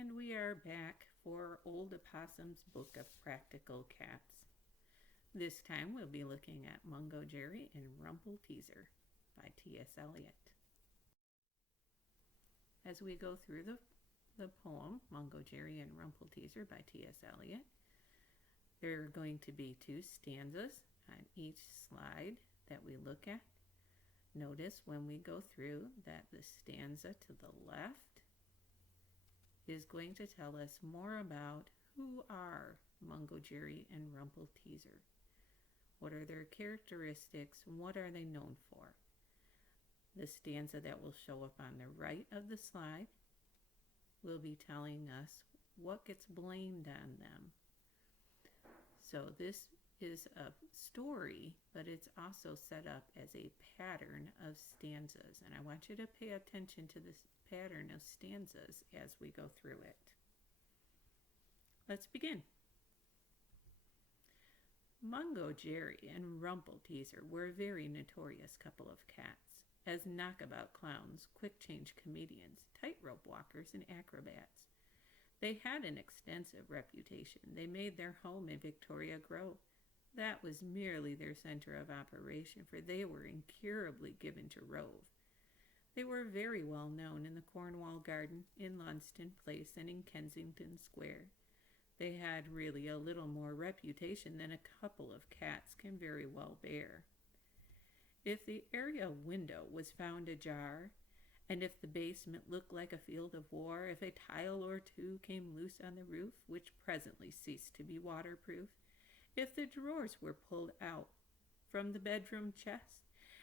And we are back for Old Possum's Book of Practical Cats. This time we'll be looking at Mungojerrie and Rumpelteazer by T.S. Eliot. As we go through the poem, Mungojerrie and Rumpelteazer by T.S. Eliot, there are going to be 2 stanzas on each slide that we look at. Notice when we go through that the stanza to the left is going to tell us more about who are Mungojerrie and Rumpelteazer. What are their characteristics? What are they known for? The stanza that will show up on the right of the slide will be telling us what gets blamed on them. So this is a story, but it's also set up as a pattern of stanzas. And I want you to pay attention to this pattern of stanzas as we go through it. Let's begin. Mungojerrie and Rumpelteazer were a very notorious couple of cats, as knockabout clowns, quick-change comedians, tightrope walkers, and acrobats. They had an extensive reputation. They made their home in Victoria Grove. That was merely their center of operation, for they were incurably given to rove. They were very well known in the Cornwall Garden, in Lunston Place, and in Kensington Square. They had really a little more reputation than a couple of cats can very well bear. If the area window was found ajar, and if the basement looked like a field of war, if a tile or 2 came loose on the roof, which presently ceased to be waterproof, if the drawers were pulled out from the bedroom chest,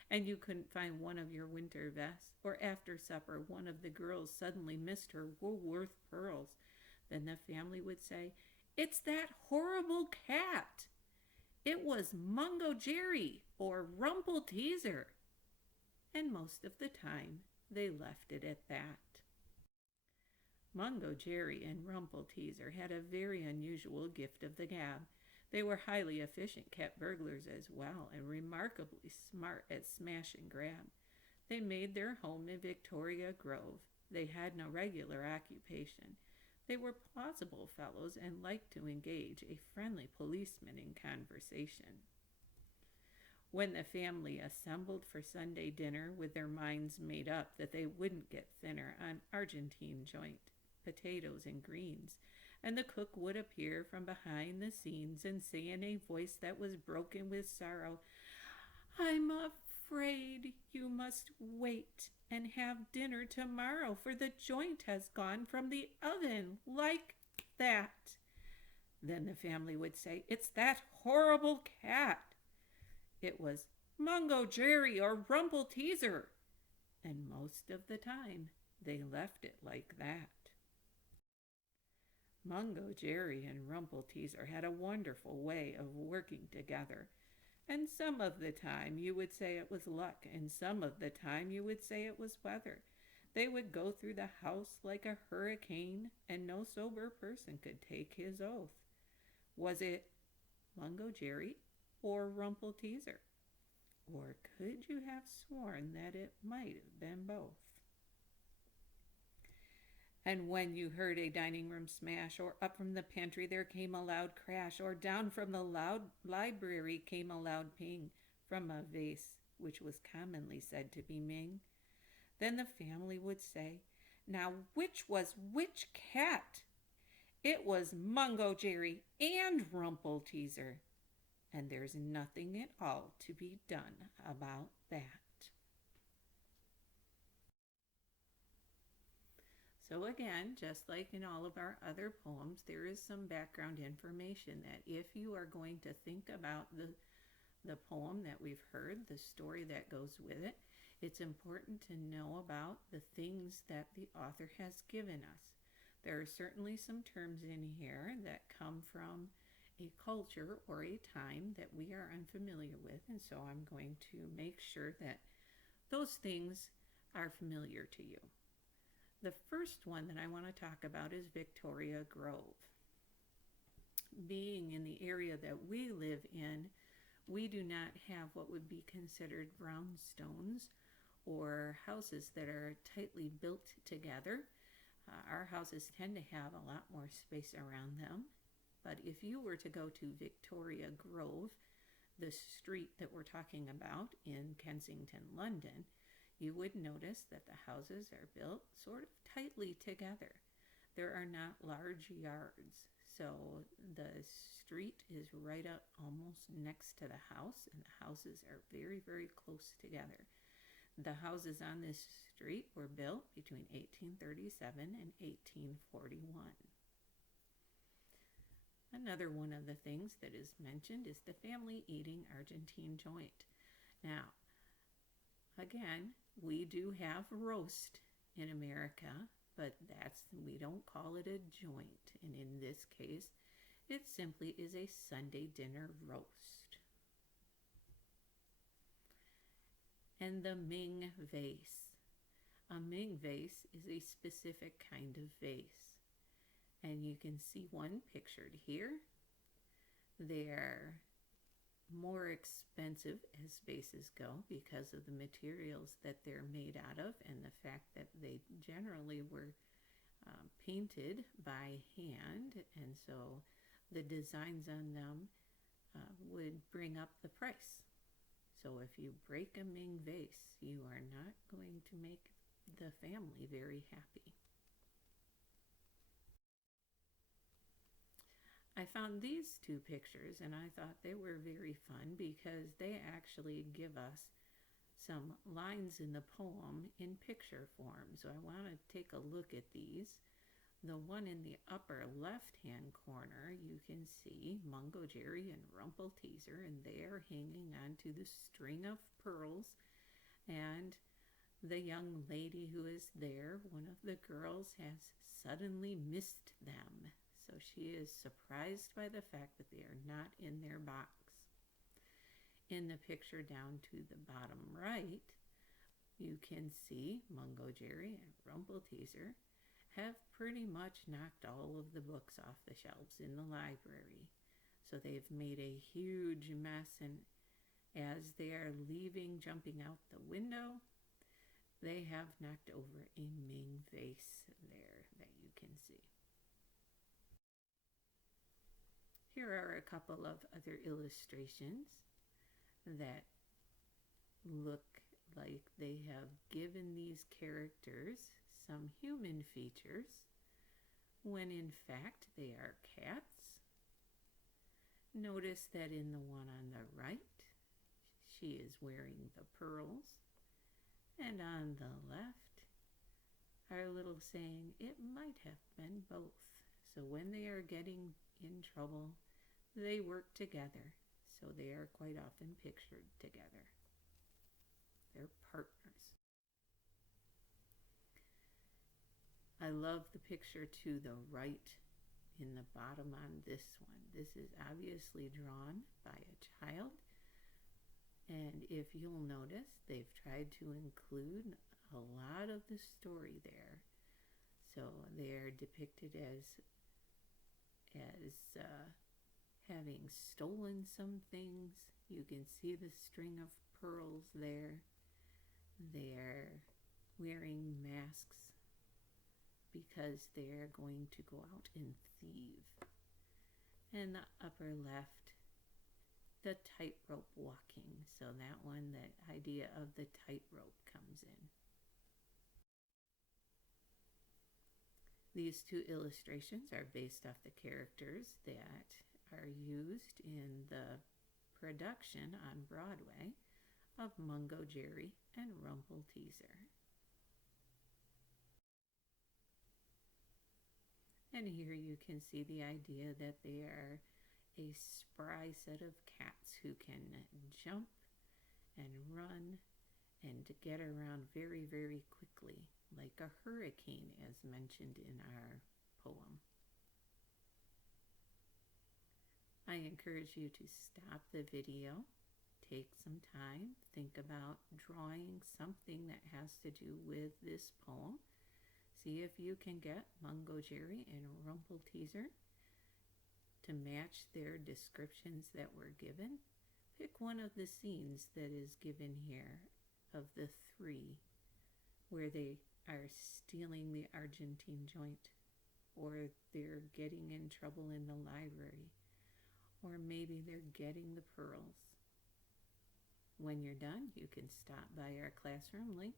and you couldn't find one of your winter vests, or after supper one of the girls suddenly missed her Woolworth pearls, then the family would say, "It's that horrible cat! It was Mungojerrie or Rumpelteazer." And most of the time, they left it at that. Mungojerrie and Rumpelteazer had a very unusual gift of the gab. They were highly efficient cat burglars as well, and remarkably smart at smash and grab. They made their home in Victoria Grove. They had no regular occupation. They were plausible fellows and liked to engage a friendly policeman in conversation. When the family assembled for Sunday dinner with their minds made up that they wouldn't get thinner on Argentine joint, potatoes, and greens, and the cook would appear from behind the scenes and say in a voice that was broken with sorrow, "I'm afraid you must wait and have dinner tomorrow, for the joint has gone from the oven like that." Then the family would say, "It's that horrible cat." It was Mungojerrie or Rumpelteazer, and most of the time they left it like that. Mungojerrie and Rumpelteazer had a wonderful way of working together, and some of the time you would say it was luck, and some of the time you would say it was weather. They would go through the house like a hurricane, and no sober person could take his oath. Was it Mungojerrie or Rumpelteazer? Or could you have sworn that it might have been both? And when you heard a dining room smash, or up from the pantry there came a loud crash, or down from the loud library came a loud ping from a vase which was commonly said to be Ming, then the family would say, "Now which was which cat?" It was Mungojerrie and Rumpelteazer, and there's nothing at all to be done about that. So again, just like in all of our other poems, there is some background information that if you are going to think about the poem that we've heard, the story that goes with it, it's important to know about the things that the author has given us. There are certainly some terms in here that come from a culture or a time that we are unfamiliar with, and so I'm going to make sure that those things are familiar to you. The first one that I want to talk about is Victoria Grove. Being in the area that we live in, we do not have what would be considered brownstones or houses that are tightly built together. Our houses tend to have a lot more space around them, but if you were to go to Victoria Grove, the street that we're talking about in Kensington, London, you would notice that the houses are built sort of tightly together. There are not large yards, so the street is right up almost next to the house, and the houses are very, very close together. The houses on this street were built between 1837 and 1841. Another one of the things that is mentioned is the family eating Argentine joint. Now, again, we do have roast in America, but we don't call it a joint. And in this case, it simply is a Sunday dinner roast. And the Ming vase. A Ming vase is a specific kind of vase. And you can see one pictured here. They're more expensive as vases go because of the materials that they're made out of and the fact that they generally were painted by hand, and so the designs on them would bring up the price. So if you break a Ming vase, you are not going to make the family very happy. I found these two pictures and I thought they were very fun because they actually give us some lines in the poem in picture form. So I want to take a look at these. The one in the upper left-hand corner, you can see Mungojerrie and Rumpelteazer, and they are hanging onto the string of pearls. And the young lady who is there, one of the girls, has suddenly missed them. So she is surprised by the fact that they are not in their box. In the picture down to the bottom right, you can see Mungojerrie and Rumpelteazer have pretty much knocked all of the books off the shelves in the library. So they've made a huge mess, and as they are leaving, jumping out the window, they have knocked over a Ming vase there that you can see. Here are a couple of other illustrations that look like they have given these characters some human features when in fact they are cats. Notice that in the one on the right, she is wearing the pearls, and on the left, our little saying, it might have been both. So when they are getting in trouble, they work together, so they are quite often pictured together. They're partners. I love the picture to the right in the bottom on this one. This is obviously drawn by a child, and if you'll notice, they've tried to include a lot of the story there. So they are depicted as having stolen some things. You can see the string of pearls there. They're wearing masks because they're going to go out and thieve. And the upper left, the tightrope walking. So that one, that idea of the tightrope comes in. These two illustrations are based off the characters that are used in the production on Broadway of Mungojerrie and Rumpelteazer. And here you can see the idea that they are a spry set of cats who can jump and run and get around very, very quickly, like a hurricane as mentioned in our poem. I encourage you to stop the video, take some time, think about drawing something that has to do with this poem. See if you can get Mungojerrie and Rumpelteazer to match their descriptions that were given. Pick one of the scenes that is given here of the three where they are stealing the Argentine joint, or they're getting in trouble in the library, or maybe they're getting the pearls. When you're done, you can stop by our classroom link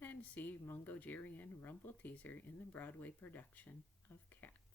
and see Mungojerrie and Rumpelteazer in the Broadway production of Cats.